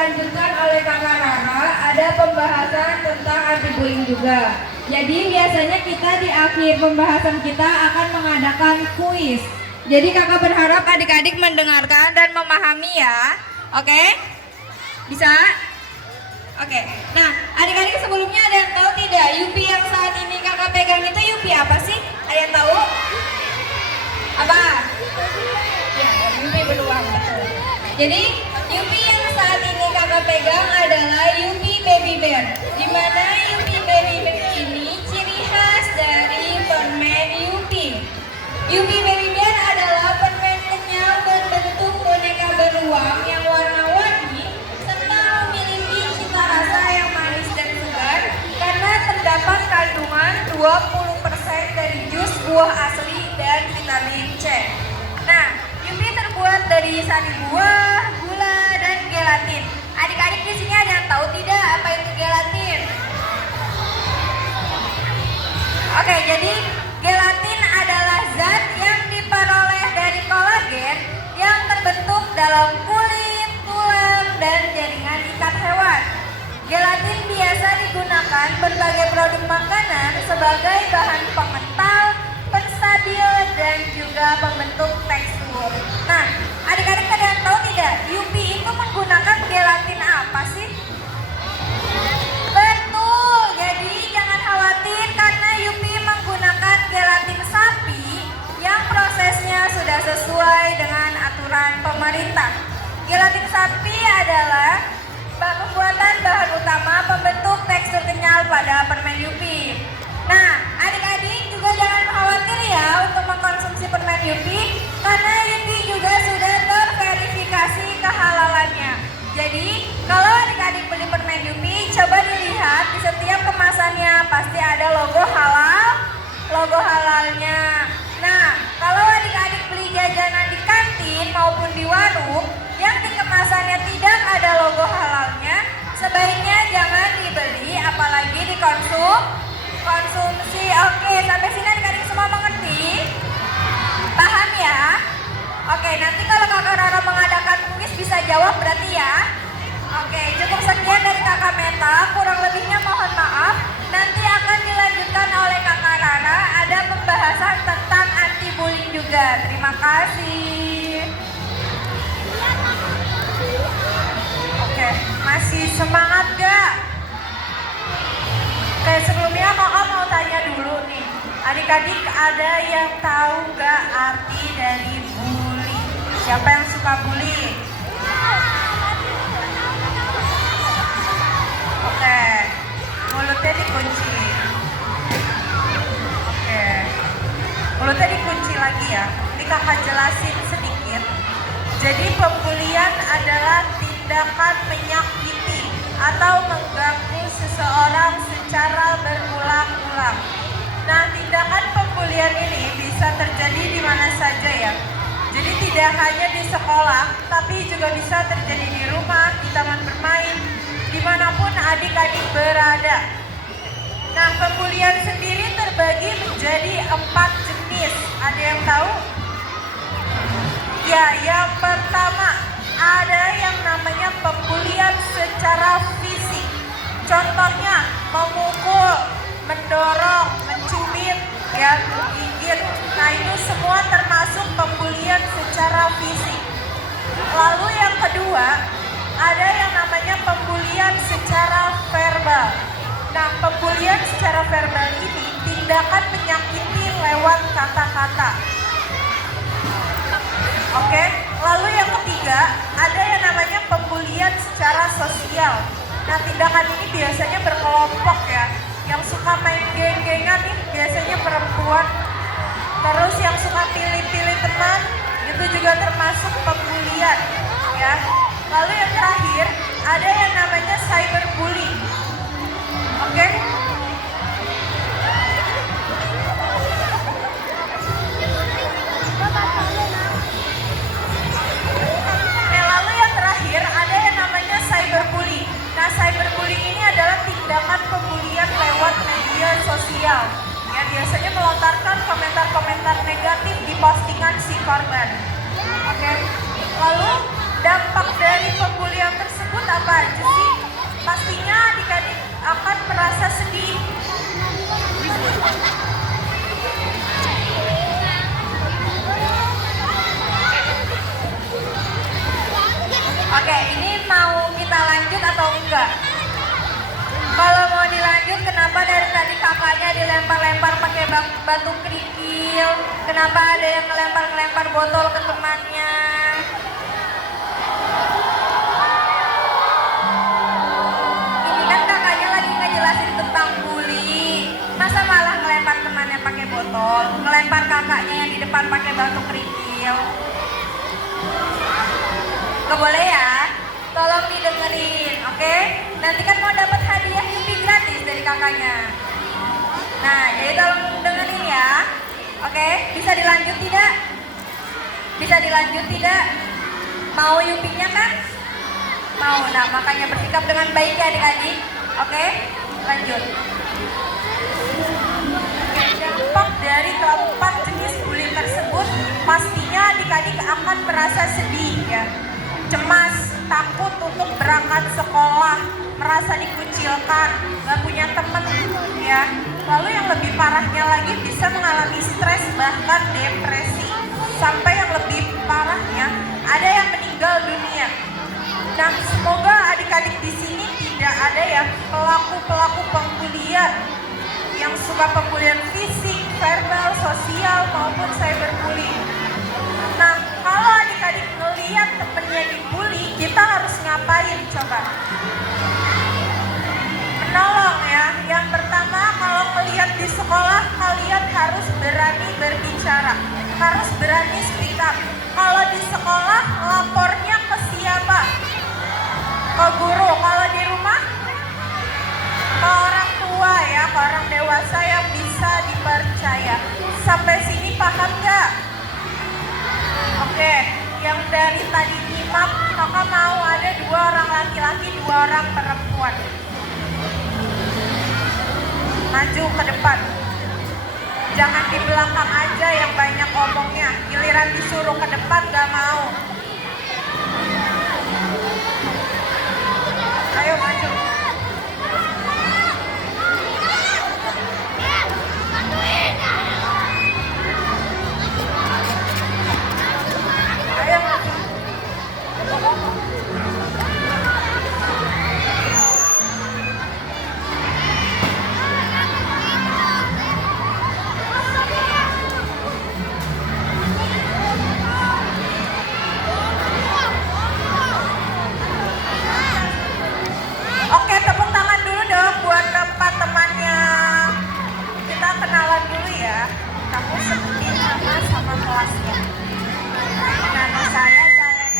dilanjutkan oleh Kakak Rara, ada pembahasan tentang anti-bullying juga. Jadi biasanya kita di akhir pembahasan kita akan mengadakan kuis. Jadi kakak berharap adik-adik mendengarkan dan memahami ya. Oke? Bisa? Oke. Nah, adik-adik sebelumnya ada yang tahu tidak? Yupi yang saat ini kakak pegang itu Yupi apa sih? Ada yang tahu? Apa? Ya, Yupi beruang, betul. Jadi Yupi yang saat ini kakak pegang adalah Yupi Baby Bear. Di mana Yupi Baby Bear ini ciri khas dari permen Yupi. Yupi Baby Bear adalah permen kenyal berbentuk boneka beruang yang warna-warni serta memiliki cita rasa yang manis dan segar karena terdapat kandungan 20% dari jus buah asli dan vitamin C. Nah, Yupi terbuat dari sari buah, gula, dan gelatin. Adik-adik di sini ada yang tahu tidak apa itu gelatin? Oke, jadi gelatin adalah zat yang diperoleh dari kolagen yang terbentuk dalam kulit, tulang, dan jaringan ikat hewan. Gelatin biasa digunakan berbagai produk makanan sebagai bahan pengental, penstabil, dan juga pembentuk tekstur. Nah, adik-adik ada yang tahu tidak? Yupi itu menggunakan gelatin apa sih? Betul, jadi jangan khawatir karena Yupi menggunakan gelatin sapi yang prosesnya sudah sesuai dengan aturan pemerintah. Gelatin sapi adalah pembuatan bahan utama pembentuk tekstur kenyal pada permen Yupi. Nah, adik-adik juga jangan khawatir ya untuk mengkonsumsi permen Yupi karena Yupi juga sudah terverifikasi kehalalannya. Jadi, kalau adik-adik beli permen Yupi, coba dilihat di setiap kemasannya pasti ada logo halalnya. Nah, kalau adik-adik beli jajanan di kantin maupun di warung yang di kemasannya tidak ada logo halalnya, sebaiknya jangan dibeli apalagi dikonsumsi. Oke, sampai sini adik-adik semua mengerti? Paham ya? Oke, nanti kalau kakak Rara mengadakan kuis bisa jawab berarti ya. Oke, cukup sekian dari kakak Meta, kurang lebihnya mohon maaf. Nanti akan dilanjutkan oleh kakak Rara, ada pembahasan tentang anti-bullying juga. Terima kasih. Oke, masih semangat gak? Oke, sebelumnya kakak mau tanya dulu nih. Adik-adik ada yang tahu gak arti dari bully? Siapa yang suka bully? Oke, mulutnya dikunci. Oke, mulutnya dikunci lagi ya. Ini kakak jelasin sedikit. Jadi pembulian adalah tindakan menyakiti atau mengganggu seseorang secara berulang-ulang. Nah, tindakan pembulian ini bisa terjadi di mana saja ya. Jadi tidak hanya di sekolah, tapi juga bisa terjadi di rumah, di taman bermain, dimanapun adik-adik berada. Nah, pembulian sendiri terbagi menjadi 4 jenis. Ada yang tahu? Ya, yang pertama ada yang namanya pembulian secara fisik. Contohnya memukul, mendorong, mencubit, ya, menggigit. Nah, itu semua termasuk pembulian secara fisik. Lalu yang kedua, ada yang namanya pembulian secara verbal. Nah, pembulian secara verbal ini tindakan menyakiti lewat kata-kata. Oke, lalu yang ketiga, ada yang namanya pembulian secara sosial. Nah, tindakan ini biasanya berkelompok ya. Yang suka main geng-gengan nih biasanya perempuan. Terus yang suka pilih-pilih teman, itu juga termasuk pembulian ya. Lalu yang terakhir, ada yang namanya cyberbullying. Oke? Lalu yang terakhir, ada yang namanya cyberbullying. Nah, cyberbullying ini adalah tindakan pembulian lewat media sosial. Ya, biasanya melontarkan komentar-komentar negatif di postingan si korban. Oke? Lalu dampak dari pembulian tersebut apa apa aja sih? Pastinya adik-adik akan merasa sedih. Oke, ini mau kita lanjut atau enggak? Kalau mau dilanjut, kenapa dari tadi kakaknya dilempar-lempar pakai batu kerikil? Kenapa ada yang ngelempar-ngelempar botol ke temannya? Ini kan kakaknya lagi ngejelasin tentang bully. Masa malah ngelempar temannya pakai botol? Ngelempar kakaknya yang di depan pakai batu kerikil? Gak boleh ya, tolong didengerin, oke? Nanti kan mau dapat hadiah Yupi gratis dari kakaknya. Nah, jadi tolong dengerin ya, oke? Bisa dilanjut tidak? Bisa dilanjut tidak? Mau Yupinya kan? Mau, nah makanya bersikap dengan baik ya adik-adik, oke? Lanjut. Dampak dari keempat jenis bullying tersebut pastinya adik-adik akan merasa sedih ya, cemas, takut untuk berangkat sekolah, merasa dikucilkan, gak punya temen ya. Lalu yang lebih parahnya lagi bisa mengalami stres bahkan depresi. Sampai yang lebih parahnya ada yang meninggal dunia. Nah, semoga adik-adik di sini tidak ada ya pelaku-pelaku pembulian yang suka pembulian fisik, verbal, sosial maupun cyberbullying. Nah, kalau adik-adik melihat temennya dibully, kita harus ngapain coba? Menolong ya. Yang pertama, kalau melihat di sekolah, kalian harus berani berbicara, harus berani speak up. Kalau di sekolah, lapornya ke siapa? Ke guru. Kalau di rumah, ke orang tua ya, ke orang dewasa yang bisa dipercaya. Sampai sini paham nggak? Oke, yang dari tadi nyimak, kakak mau ada 2 orang laki-laki, 2 orang perempuan. Maju ke depan. Jangan di belakang aja yang banyak omongnya. Giliran disuruh ke depan gak mau. Ayo maju. Ayo maju. Oke, tepuk tangan dulu dong buat keempat temannya. Kita kenalan dulu ya. Kamu sebutin nama sama kelasnya. Nama saya Zalen.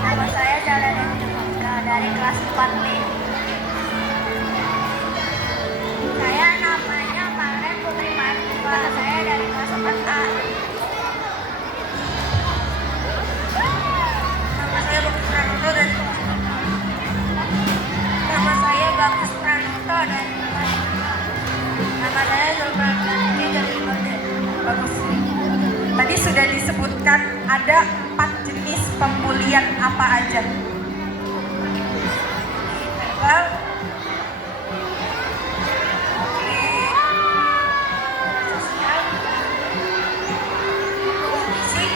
Nama saya Zalen dari kelas 4B. Saya namanya Maren Putri Martua. Saya dari kelas 4A. Nama saya Bagus Pranoto dari kelas 4A. Nama saya Bagus Pranoto dari kelas 4A. Nama saya Zulfrani dari kelas 4D. Bagus. Tadi sudah disebutkan ada 4 jenis pembulian apa aja. Verbal, sosial, fisik,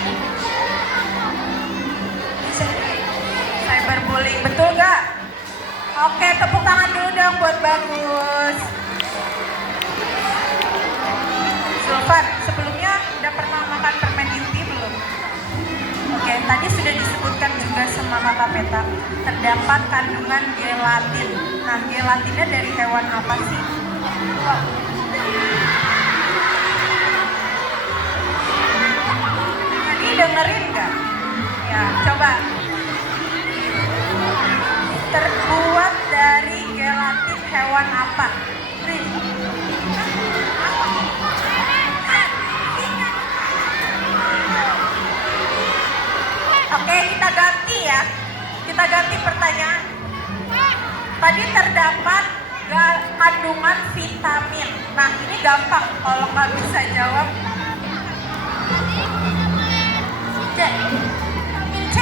cyberbullying, betul nggak? Oke, tepuk tangan dulu dong buat Bagus. Zulfan, sebelumnya udah pernah makan permen Yupi belum? Oke, tadi sudah disebutkan juga sama Kakak Peta, terdapat kandungan gelatin. Nah, gelatinnya dari hewan apa sih? Jadi dengerin nggak? Ya, coba. Terbuat dari gelatin hewan apa? Rin. Oke, kita ganti ya. Kita ganti pertanyaan. Tadi terdapat kandungan vitamin. Nah, ini gampang kalau nggak bisa jawab. C. Vitamin C.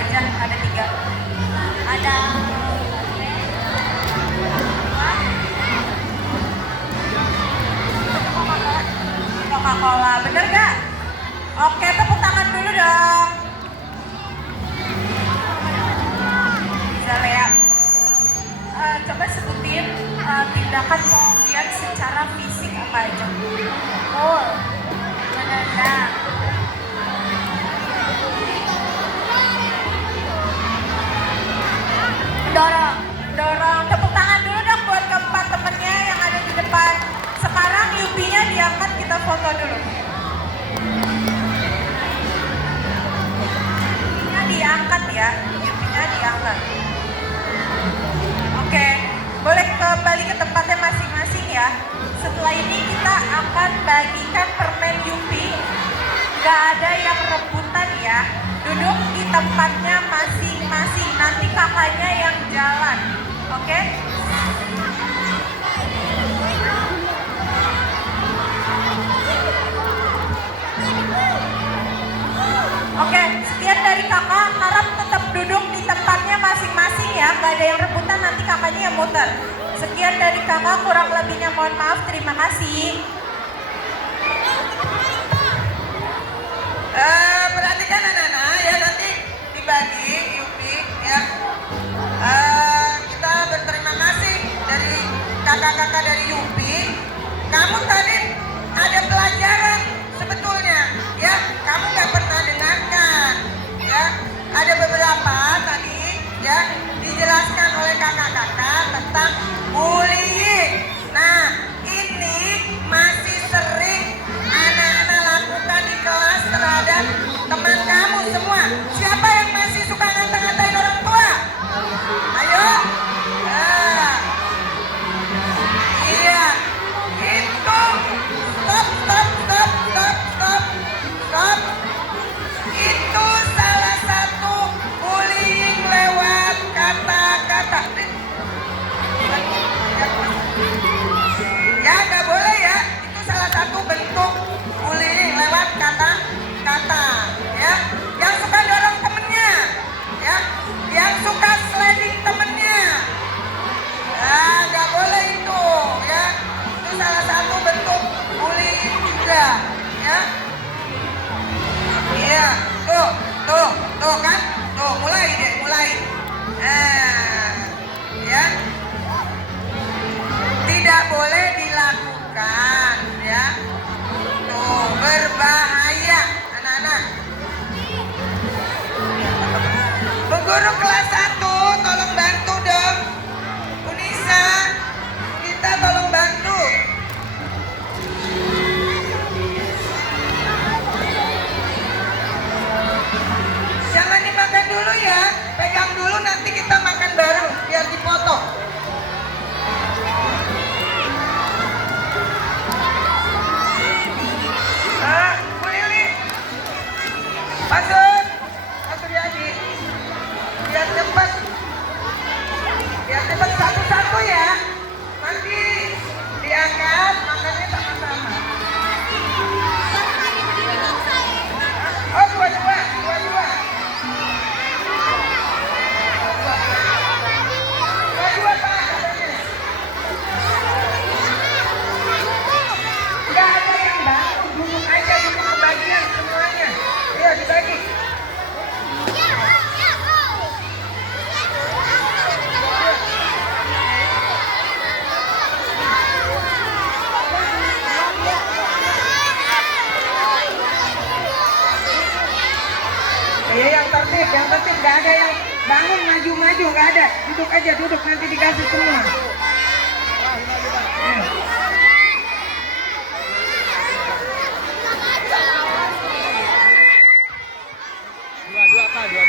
aja? Ada 3. Ada Coca-Cola, bener gak? Oke, tepuk tangan dulu dong. Bisa Lea. Coba sebutin tindakan pemulihan secara fisik apa aja? Oh, menendang. Dorong, dorong. Tepuk tangan dulu dong buat keempat temennya yang ada di depan. Sekarang Yupinya diangkat, kita foto dulu. Yupinya diangkat ya, Yupinya diangkat. Oke, boleh kembali ke tempatnya masing-masing ya. Setelah ini kita akan bagikan permen Yupi. Gak ada yang rebutan ya. Duduk di tempatnya masing-masing. Nanti kakaknya yang jalan. Oke? Oke, sekian dari kakak. Harap tetap duduk di tempatnya masing-masing ya. Gak ada yang rebutan, nanti kakaknya yang muter. Sekian dari kakak, kurang lebihnya mohon maaf. Terima kasih. Perhatikan anak-anak ya, nanti dibagi Yupi ya. Kita berterima kasih dari kakak-kakak dari Yupi. Kamu tadi ada pelajaran sebetulnya ya, kamu nggak pernah dengarkan ya. Ada beberapa tadi ya dijelaskan oleh kakak-kakak tentang bullying. Nah, ini masih sering anak-anak lakukan di kelas terhadap teman kamu semua. Siapa yang masih suka ngata-ngatain orang tua? Ayo. Nah. Iya. Itu. Stop. Itu salah satu bullying lewat kata-kata. Ya nggak boleh ya. Itu salah satu bentuk bullying lewat kata-kata. Ya. Yang suka dorong temennya. Ya. Yang suka sliding temennya. Nah, nggak boleh itu. Ya. Itu salah satu bentuk bullying juga. Ya. Iya, tuh kan, tuh mulai. Ya, tidak boleh dilakukan, ya. Tuh berbahaya, anak-anak. Bu Guru kelas 1, tolong bantu dong. Unisa, kita tolong bantu. Jangan dimakan dulu ya, pegang dulu nanti kita makan bareng biar dipoto. Bu Lili, masuk Riyadi, biar cepat satu-satu ya, nanti diangkat makannya sama-sama. Oh dua-dua. Dua-dua Pak katanya. Nggak ada yang bantu, duduk aja dulu kebagian semuanya. Ayo dibagi. Yang tertib, nggak ada yang bangun maju-maju, nggak ada. Duduk nanti dikasih semua. Dua.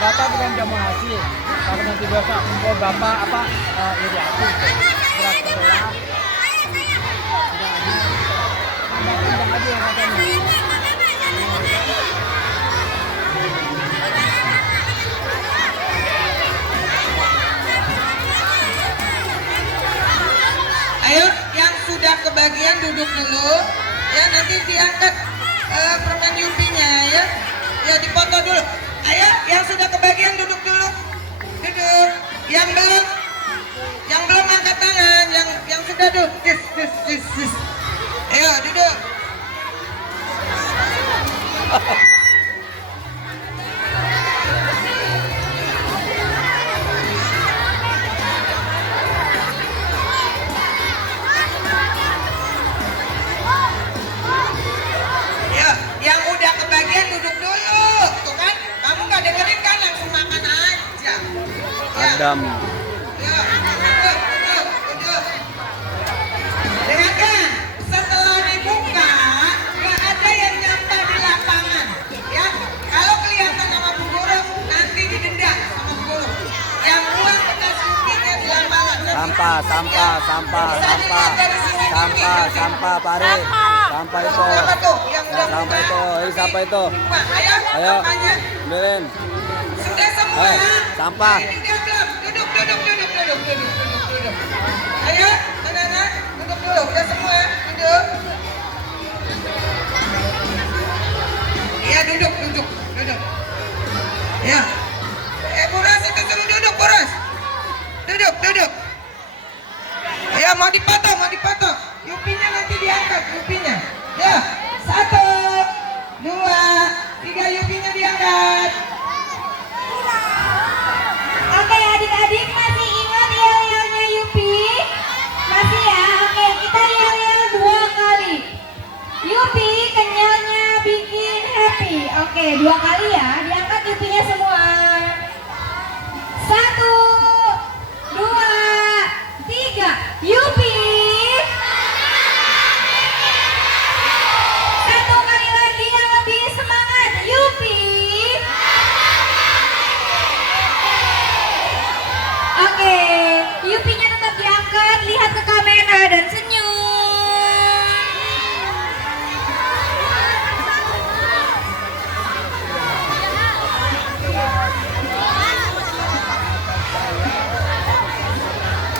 Bapak bukan jamaah haji. Kalau nanti besok kumpul Bapak apa iri hati. Berat sebelah. Bang Haji yang katanya. Ayo, yang sudah kebagian duduk dulu. Ya, nanti diangkat permen Yupinya ya. Ya, dipoto dulu. Ayo, yang sudah kebagian duduk dulu. Duduk. Yang belum angkat tangan. Yang sudah duduk. Cis. Ayo, duduk. Ya, yang udah kebagian duduk dulu. Tuh kan, kamu nggak dengerin kan, langsung makan aja. Ya. Adam. Ya, duduk. Dengarkan, setelah dibuka, nggak ada yang nyampah di lapangan. Ya, kalau kelihatan sama Bu Guru, nanti didenda sama Bu Guru. Yang buang bekas Yupinya di lapangan. Sampah, Pare. Sampah itu. Siapa tuh yang udah Sampah buka? itu, ini sampah itu. Wah, ayo, Ayo, sampahnya. benerin. Sudah semua. Sampah. Ini dia belum. Duduk. Ayo, anak-anak, duduk dulu. Udah semua, duduk. Iya, duduk. Ya. Boras itu suruh duduk, Boras. Duduk. Ya, mau dipotong. Yupinya nanti diangkat, Yupinya. Ya, 1, 2, 3 Yupinya diangkat. Oke adik-adik masih ingat yel-yelnya Yupi? Masih ya? Oke kita yel-yel 2 kali. Yupi kenyalnya bikin happy. Oke 2 kali ya. Diangkat Yupinya semua. 1, 2, 3. Yupi. 1 kali lagi yang lebih semangat. Yupi. Oke, Yupinya tetap diangkat, lihat ke kamera dan senyum.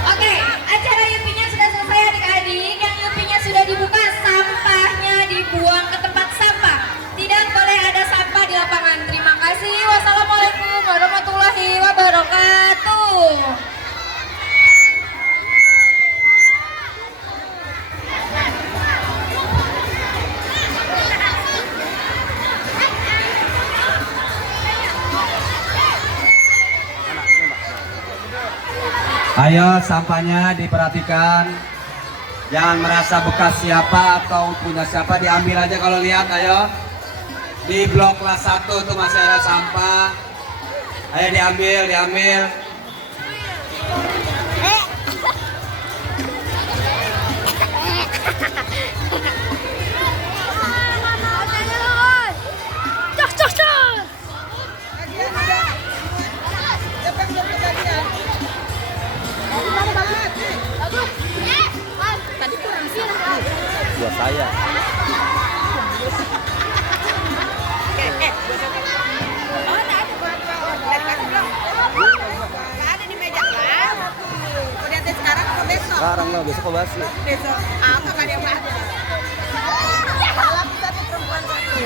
Oke, acara Yupinya sudah selesai adik-adik. Yang Yupinya sudah dibuka, sampahnya dibuang ke tempat sampah. Tidak boleh ada sampah di lapangan. Terima kasih. Wassalamualaikum warahmatullahi wabarakatuh. Ayo sampahnya diperhatikan. Jangan merasa bekas siapa atau punya siapa, diambil aja kalau lihat. Ayo. Di blok kelas 1 tuh masih ada sampah. Ayo diambil. Buat saya. Sekarang lah, besok kok basi. Besok apa kan yang ada? Salah satu perempuan satu.